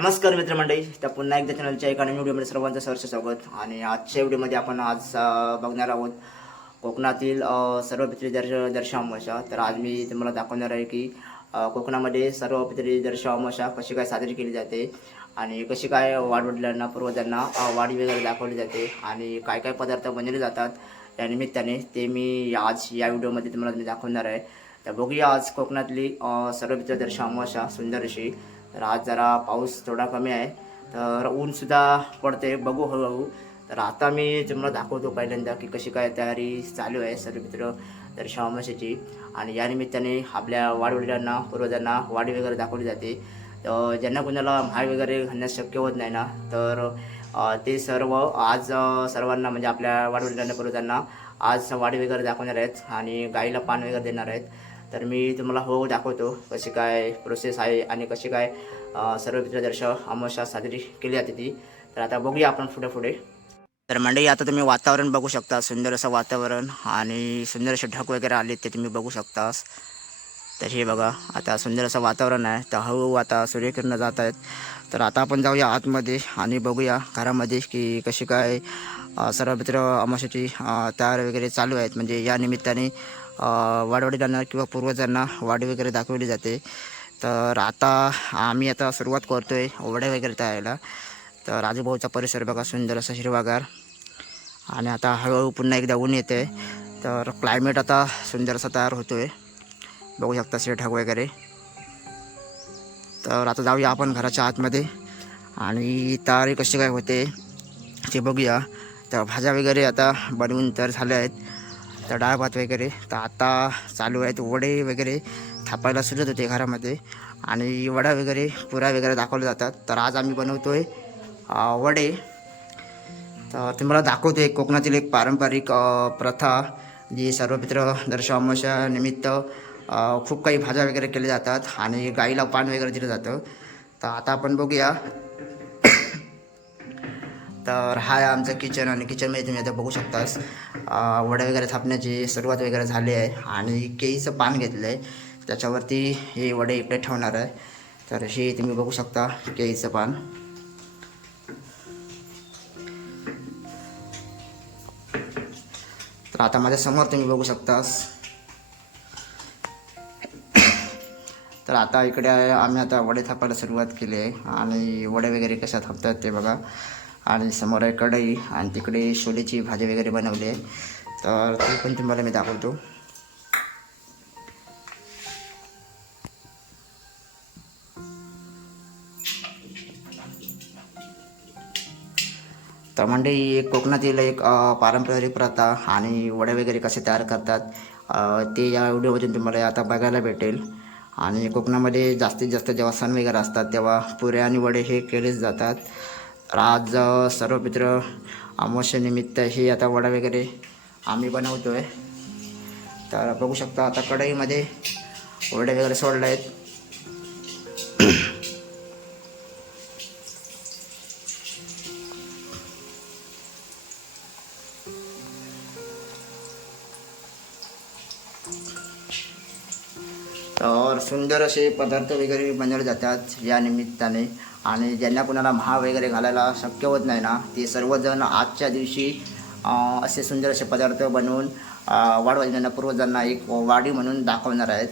नमस्कार मित्रमंडळी. त्या पुन्हा एकदा चॅनलच्या एका नवीन व्हिडिओमध्ये सर्वांचं सहर्ष स्वागत. आणि आजच्या व्हिडिओमध्ये आपण आज बघणार आहोत कोकणातील सर्व पित्री दर्श दर्श अमावस्या तर आज मी तुम्हाला दाखवणार आहे की कोकणामध्ये सर्व पितृ दर्श अमावस्या कशी काय साजरी केली जाते आणि कशी काय वाडवडिलांना पूर्वजांना वाढ वगैरे दाखवली जाते आणि काय काय पदार्थ बनवले जातात या निमित्ताने ते मी आज या व्हिडिओमध्ये तुम्हाला मी दाखवणार आहे. तर बघूया आज कोकणातली सर्व पितृ दर्श अमावस्या सुंदर अशी तर आज जरा पाऊस थोडा कमी आहे. तर ऊनसुद्धा पडते बघू हळूहळू. तर आता मी तुम्हाला दाखवतो पहिल्यांदा की कशी काय तयारी चालू आहे सर्व मित्र तर अमावस्याची आणि या निमित्ताने आपल्या वाडवडिलांना पूर्वजांना वाडी वगैरे दाखवली जाते. तर ज्यांना कोणाला माय वगैरे घालण्यास शक्य होत नाही ना तर ते सर्व आज सर्वांना म्हणजे आपल्या वाडवडिलांना पूर्वजांना आज वाडी वगैरे दाखवणार आहेत. आणि गाईला पान वगैरे देणार आहेत. तर मी तुम्हाला हो दाखवतो कशी काय प्रोसेस आहे आणि कशी काय सर्व मित्रदर्श अमावस्या साजरी केली जाते ती. तर आता बघूया आपण पुढे पुढे. तर मंडळी आता तुम्ही वातावरण बघू शकता सुंदर असं वातावरण आणि सुंदर असे ढग वगैरे आले ते तुम्ही बघू शकता. तर हे बघा आता सुंदर असं वातावरण आहे. तर हळूहळू आता सूर्यकिरणं जात आहेत. तर आता आपण जाऊया आतमध्ये आणि बघूया घरामध्ये की कशी काय सर्व मित्र अमावस्याची तयार वगैरे चालू आहेत. म्हणजे या निमित्ताने वाडवडिलांना किंवा पूर्वजांना वाडी वगैरे दाखवली जाते. तर आता आम्ही आता सुरुवात करतो आहे ओढ्या वगैरे तयारीला तर राजूभाऊचा परिसर बघा सुंदर असा हिरवागार. आणि आता हळूहळू पुन्हा एकदा ऊन येते. तर क्लायमेट आता सुंदर असा तयार होतो आहे बघू शकता सेठक वगैरे. तर आता जाऊया आपण घराच्या आतमध्ये. आणि तारी कशी काय होते ते बघूया. तर भाज्या वगैरे आता बनवून तर झाल्या आहेत. तर डाळ भात वगैरे. तर आता चालू आहेत वडे वगैरे थापायला सुरुवात होते घरामध्ये. आणि वडा वगैरे पुऱ्या वगैरे दाखवले जातात. तर आज आम्ही बनवतो आहे वडे. तर तुम्हाला दाखवतो एक कोकणातील एक पारंपरिक प्रथा जी सर्वपित्र दर्श अमावस्या निमित्त खूप काही भाज्या वगैरे केल्या जातात आणि गाईला पान वगैरे दिलं जातं. तर आता आपण बघूया तर हा आहे आमचं किचन आणि किचनमध्ये तुम्ही आता बघू शकतास. वडे वगैरे थापण्याची सुरुवात वगैरे झाली आहे आणि केळीचं पान घेतलं आहे त्याच्यावरती हे वडे इकडे ठेवणार आहे. तर हे तुम्ही बघू शकता केळीचं पान. तर आता माझ्यासमोर तुम्ही बघू शकतास. तर आता इकडे आम्ही आता वडे थापायला सुरुवात केली आहे. आणि वडे वगैरे कशा थापतात ते बघा. आणि समोर आहे कढई आणि तिकडे शोलेची भाजी वगैरे बनवली आहे. तर ती पण तुम्हाला मी दाखवतो. तर म्हणजे एक कोकणातील एक पारंपरिक प्रथा आणि वडे वगैरे कसे तयार करतात ते या व्हिडिओमधून तुम्हाला आता बघायला भेटेल. आणि कोकणामध्ये जास्तीत जास्त जेव्हा सण वगैरे असतात तेव्हा पुऱ्या आणि वडे हे केलेच जातात. आज सर्व मित्र अमावस्येनिमित्त हे आता वडा वगैरे आम्ही बनवतो आहे तर बघू शकता आता कढईमध्ये वडे वगैरे सोडले आहेत. तर सुंदर असे पदार्थ वगैरे बनवले जातात या निमित्ताने. आणि ज्यांना कुणाला महा वगैरे घालायला शक्य होत नाही ना ते सर्वजण आजच्या दिवशी असे सुंदर असे पदार्थ बनवून अं, पूर्वजांना एक वाडी म्हणून दाखवणार आहेत.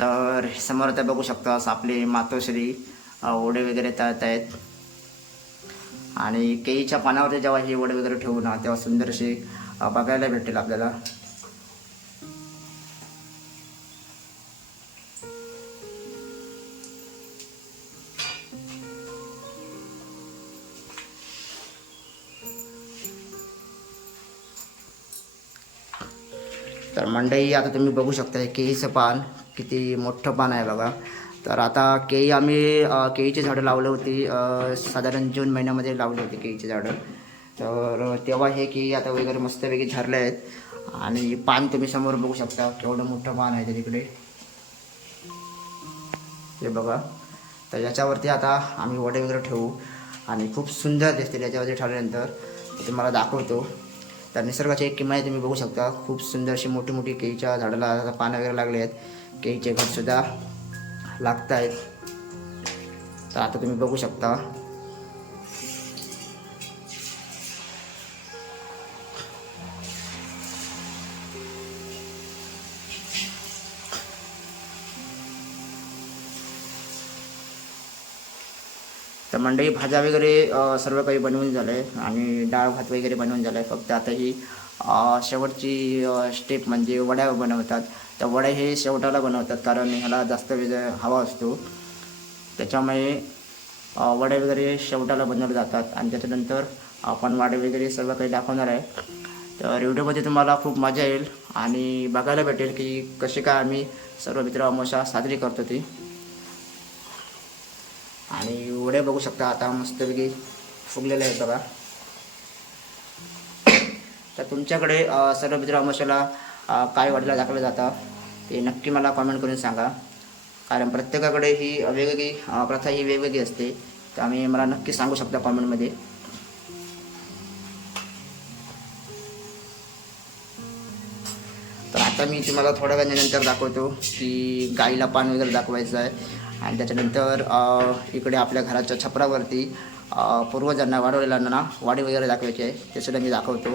तर समोर आता बघू शकतास आपले मातोश्री ओढे वगैरे तळत आहेत. आणि केळीच्या पानावरती जेव्हा हे वडे वगैरे ठेवू ना तेव्हा सुंदर असे बघायला भेटेल आपल्याला. तर मंडई आता तुम्ही बघू शकता केळीचं पान किती मोठं पान आहे बघा. तर आता केळी आम्ही केळीची झाडं लावली होती साधारण जून महिन्यामध्ये लावली होती केळीची झाडं. तर तेव्हा हे केळी आता वगैरे मस्तपैकी झरले आहेत. आणि पान तुम्ही समोर बघू शकता केवढं मोठं पान आहे ते तिकडे. हे बघा. तर याच्यावरती आता आम्ही वडे वगैरे ठेवू. आणि खूप सुंदर दिसतील याच्यावरती ठेवल्यानंतर ते तुम्हाला दाखवतो. तर निसर्गाची एक किमया तुम्ही बघू शकता. खूप सुंदर अशी मोठी मोठी केळीच्या झाडाला आता पानं वगैरे लागले आहेत. केळीचे घटसुद्धा लागत आहेत तर आता तुम्ही बघू शकता. तर मंडळी भाज्या वगैरे सर्व काही बनवून झालं आहे आणि डाळ भात वगैरे बनवून झालं आहे फक्त आता ही शेवटची स्टेप म्हणजे वड्या बनवतात. तर वड्या हे शेवटाला बनवतात कारण ह्याला जास्त वेज हवा असतो. त्याच्यामुळे वडे वगैरे शेवटाला बनवले जातात आणि त्याच्यानंतर आपण वाडे वगैरे सर्व काही दाखवणार आहे. तर व्हिडिओमध्ये तुम्हाला खूप मजा येईल आणि बघायला भेटेल की कशी काय आम्ही सर्व मित्र अमोशा साजरी करतो ती. आणि वडे बघू शकता आता मस्तपैकी फुगलेले आहेत बघा. तर तुमच्याकडे सर्व मित्र अमोशाला काय वाढीला दाखवलं जातं ते नक्की मला कॉमेंट करून सांगा. कारण प्रत्येकाकडे ही वेगवेगळी प्रथा ही वेगवेगळी असते. तर आम्ही मला नक्की सांगू शकता कॉमेंटमध्ये तर आता मी तुम्हाला थोड्या वेळानंतर दाखवतो की गाईला पान वगैरे दाखवायचं आहे. आणि त्याच्यानंतर इकडे आपल्या घराच्या छपरावरती पूर्वजांना वाढवलेल्यांना वाडी वगैरे दाखवायची. आहे ते सुद्धा मी दाखवतो.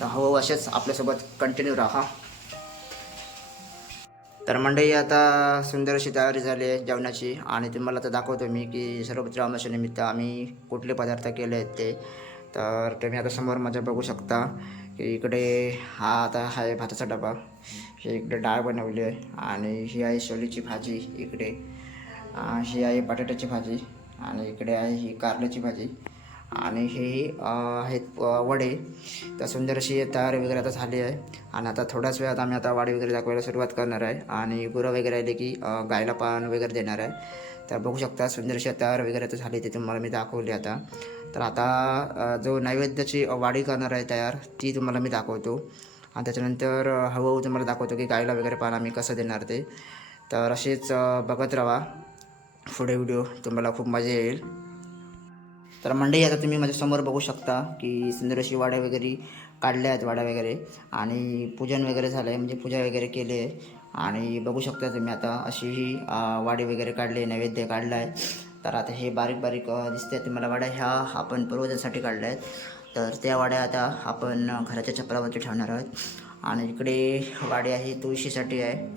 तर हो असेच आपल्यासोबत कंटिन्यू राहा. तर मंडळी आता सुंदर अशी तयारी झाली आहे जेवणाची. आणि तुम्हाला तर दाखवतो मी की सर्वत्र निमित्त आम्ही कुठले पदार्थ केले आहेत ते. तर तुम्ही आता समोर माझ्या बघू शकता की इकडे हा आता आहे भाताचा डबा. हे इकडे डाळ बनवली आहे. आणि ही आहे शोलीची भाजी इकडे. ही आहे बटाट्याची भाजी आणि इकडे आहे ही कारल्याची भाजी. आणि हे आहेत वडे. तर सुंदर अशी तयारी वगैरे आता झाली आहे. आणि आता थोड्याच वेळात आम्ही आता वाडी वगैरे दाखवायला सुरुवात करणार आहे. आणि गुरं वगैरे आले की गायला पान वगैरे देणार आहे. तर बघू शकता सुंदर अशी तयार वगैरे आता झाली ते तुम्हाला मी दाखवली आता. तर आता जो नैवेद्याची वाडी करणार आहे तयार ती तुम्हाला मी दाखवतो. आणि त्याच्यानंतर हळूहळू तुम्हाला दाखवतो की गायला वगैरे पान आम्ही कसं देणार ते. तर असेच बघत राहा. पुढे व्हिडिओ तुम्हाला खूप मजा येईल. तर मंडई आता तुम्ही माझ्यासमोर बघू शकता की सुंदर अशी वाड्या वगैरे काढल्या आहेत वाड्या वगैरे. आणि पूजन वगैरे झालं आहे म्हणजे पूजा वगैरे केली आहे. आणि बघू शकता तुम्ही आता अशी ही वाडी वगैरे काढली नैवेद्य काढला आहे. तर आता हे बारीक बारीक दिसते तुम्हाला वाड्या ह्या आपण पूर्वजांसाठी काढल्या आहेत. तर त्या वाड्या आता आपण घराच्या छपरावरती ठेवणार आहोत. आणि इकडे वाडी आहे तुळशीसाठी आहे.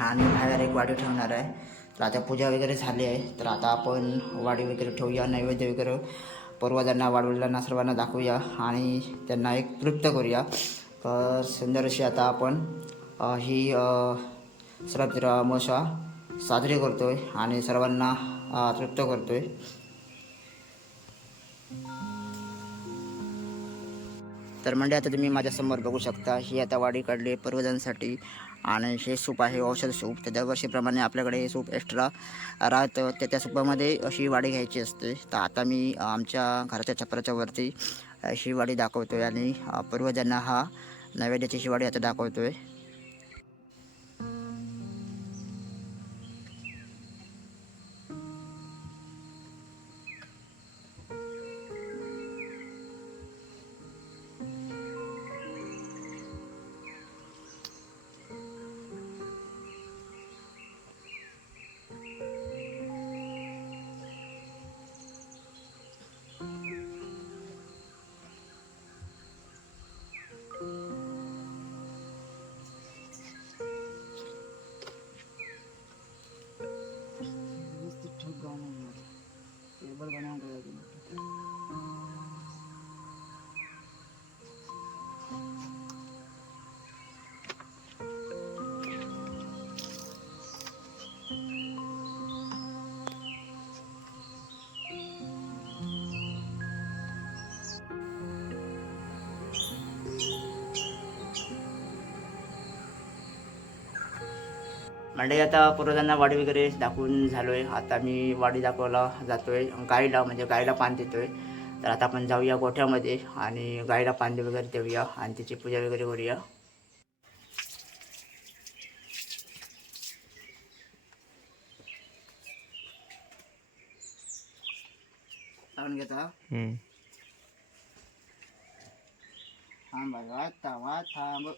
आणि बाहेर एक वाडी ठेवणार आहे. तर आता पूजा वगैरे झाली आहे. तर आता आपण वाडी वगैरे ठेवूया नैवेद्य वगैरे. पूर्वजांना वाढवलेल्यांना सर्वांना दाखवूया आणि त्यांना एक तृप्त करूया. तर सुंदर अशी आता आपण ही सर्व अमावस्या साजरी करतो आहे आणि सर्वांना तृप्त करतो आहे तर म्हणजे आता तुम्ही माझ्यासमोर बघू शकता ही आता वाढी काढली पूर्वजांसाठी. आणि हे सूप आहे औषध सूप. तर दरवर्षीप्रमाणे आपल्याकडे हे सूप एक्स्ट्रा राहतं. त्या त्या सूपामध्ये अशी वाडी घ्यायची असते. तर आता मी आमच्या घराच्या छपराच्या वरती अ, वाडी दाखवतो आहे आणि पूर्वजांना हा नैवेद्याची शिवाडी आता दाखवतो आहे म्हणजे आता पूर्वजांना वाडी वगैरे दाखवून झालो आहे आता मी वाडी दाखवायला जातो आहे गाईला म्हणजे गाईला पान देतो आहे तर आता आपण जाऊया गोठ्यामध्ये आणि गाईला पान वगैरे देऊया आणि तिची पूजा वगैरे करूया. लावून घेता थांब थांब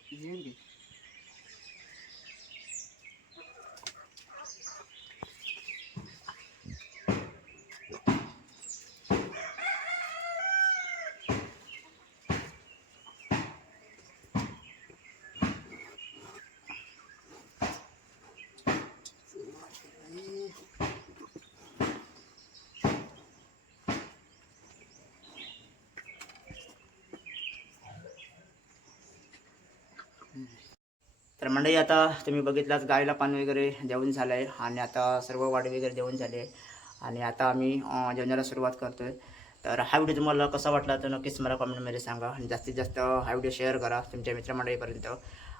तर मंडळी आता तुम्ही बघितलाच गायला पाणी वगैरे देऊन झालं आहे आणि आता सर्व वाढी वगैरे देऊन झाले. आहे आणि आता आम्ही जेवणाला सुरुवात करतो आहे तर हा व्हिडिओ तुम्हाला कसा वाटला तर नक्कीच मला कमेंटमध्ये सांगा. आणि जास्तीत जास्त हा व्हिडिओ शेअर करा तुमच्या मित्रमंडळीपर्यंत.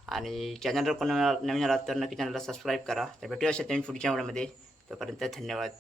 आणि चॅनलवर कोण नवीन आलात तर नक्की चॅनलला सबस्क्राईब करा. तर भेटूया अशा तुम्ही पुढच्या व्हिडिओमध्ये. तोपर्यंत धन्यवाद.